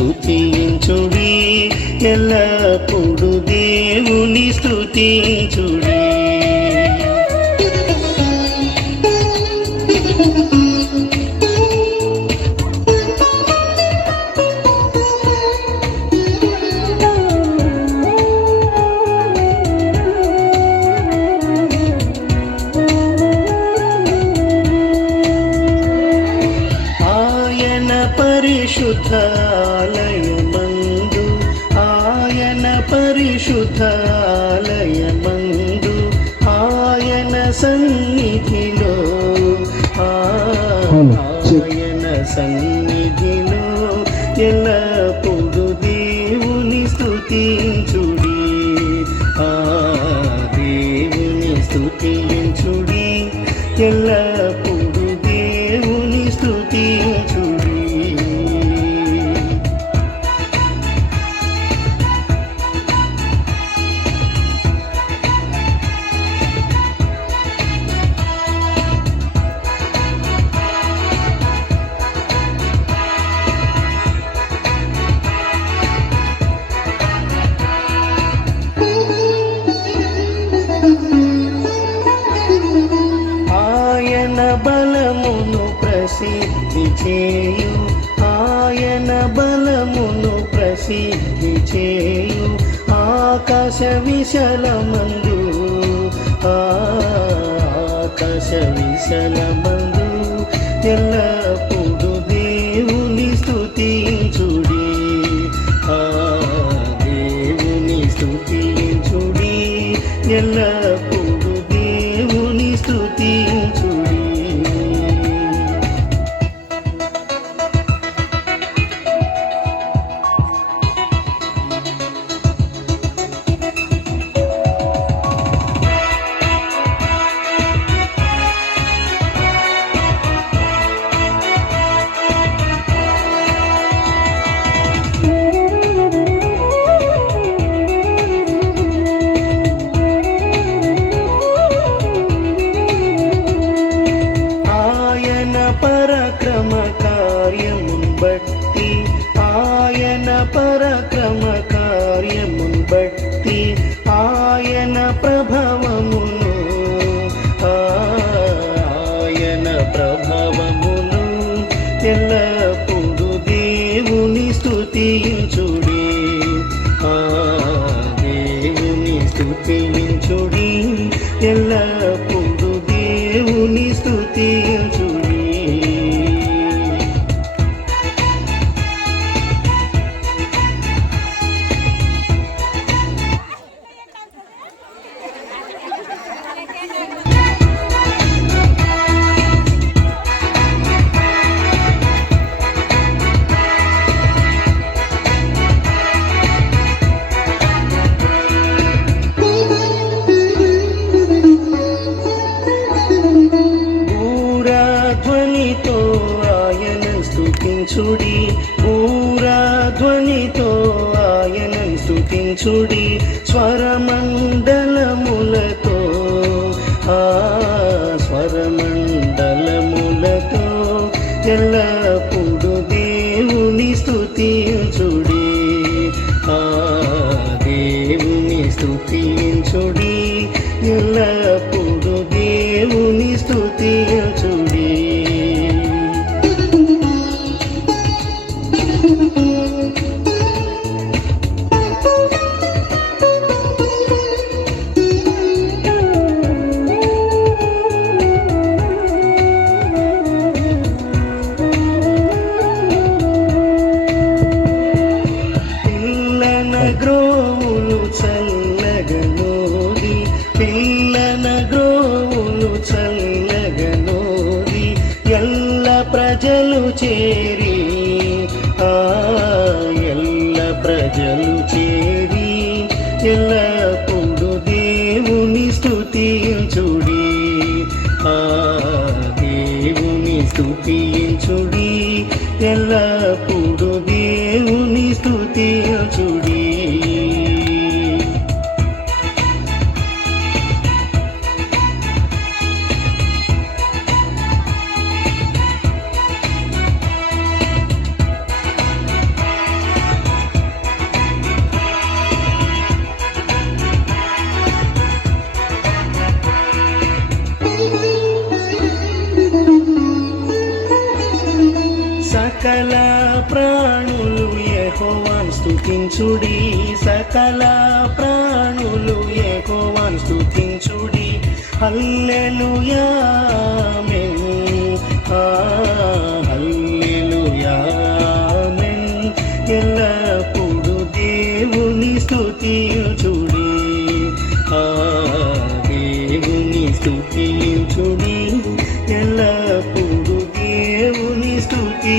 స్తుతించుడి, ఎల్లప్పుడు దేవుని స్తుతించుడి. పరిశుద్ధాలయమందు, ఆయన పరిశుద్ధాలయమందు, ఆయన సన్నిధిలో, ఆయన సన్నిధిలో ఎల్లప్పుడు దేవుని స్తుతించుడి, దేవుని స్తుతించుడి, ఎల్లప్పుడు దేవుని స్తుతించుడి. బలమును ప్రసిద్ధి చేయు, ఆయన బలమును ప్రసిద్ధి చేయు, ఆకాశ విశాలమందు, ఆకాశ విశాలమందు ఎల్లప్పుడు దేవుని స్తుతించుడి, దేవుని స్తుతించుడి, ఎల్లప్పుడు దేవుని స్తుతించుడి. పరక్రమ కార్యమున్ బట్టి, ఆయన పరక్రమ కార్యమున్ బట్టి, ఆయన ప్రభావమును, ఆయన ప్రభావమును ఎల్లప్పుడు దేవుని స్తుతించుడి, దేవుని స్తుతించుడి, ఎల్లప్పుడు దేవుని స్తుతించుడి. ధ్వనితో ఆయనను స్తుతించుడి, బూరాధ్వనితో ఆయనను స్తుతించుడి, స్వరమండలములతో, స్వరమండలములతో ఎల్లప్పుడు దేవుని స్తుతించుడి, దేవుని స్తుతించుడి, ఎల్లప్పుడు దేవుని స్తుతించుడి. పిల్లన గ్రోవులు చల్లగనోది, పిల్లన గ్రోవులు చల్లగనోది, ఎల్ల ప్రజలు చేరి, ఎల్ల ప్రజలు చేరి ఎల్లప్పుడు దేవుని స్తుతించుడి, దేవుని స్తుతించుడి, ఎల్లప్పుడు దేవుని స్తుతించుడి. సకల ప్రాణులు యెహోవాను స్తుతించుడి, సకల ప్రాణులు యెహోవాను స్తుతించుడి. హల్లెలూయా ఆమేన్, హల్లెలూయా ఆమేన్. ఎల్లప్పుడు దేవుని స్తుతించుడి, దేవుని స్తుతించుడి, ఎల్లప్పుడు దేవుని స్తుతి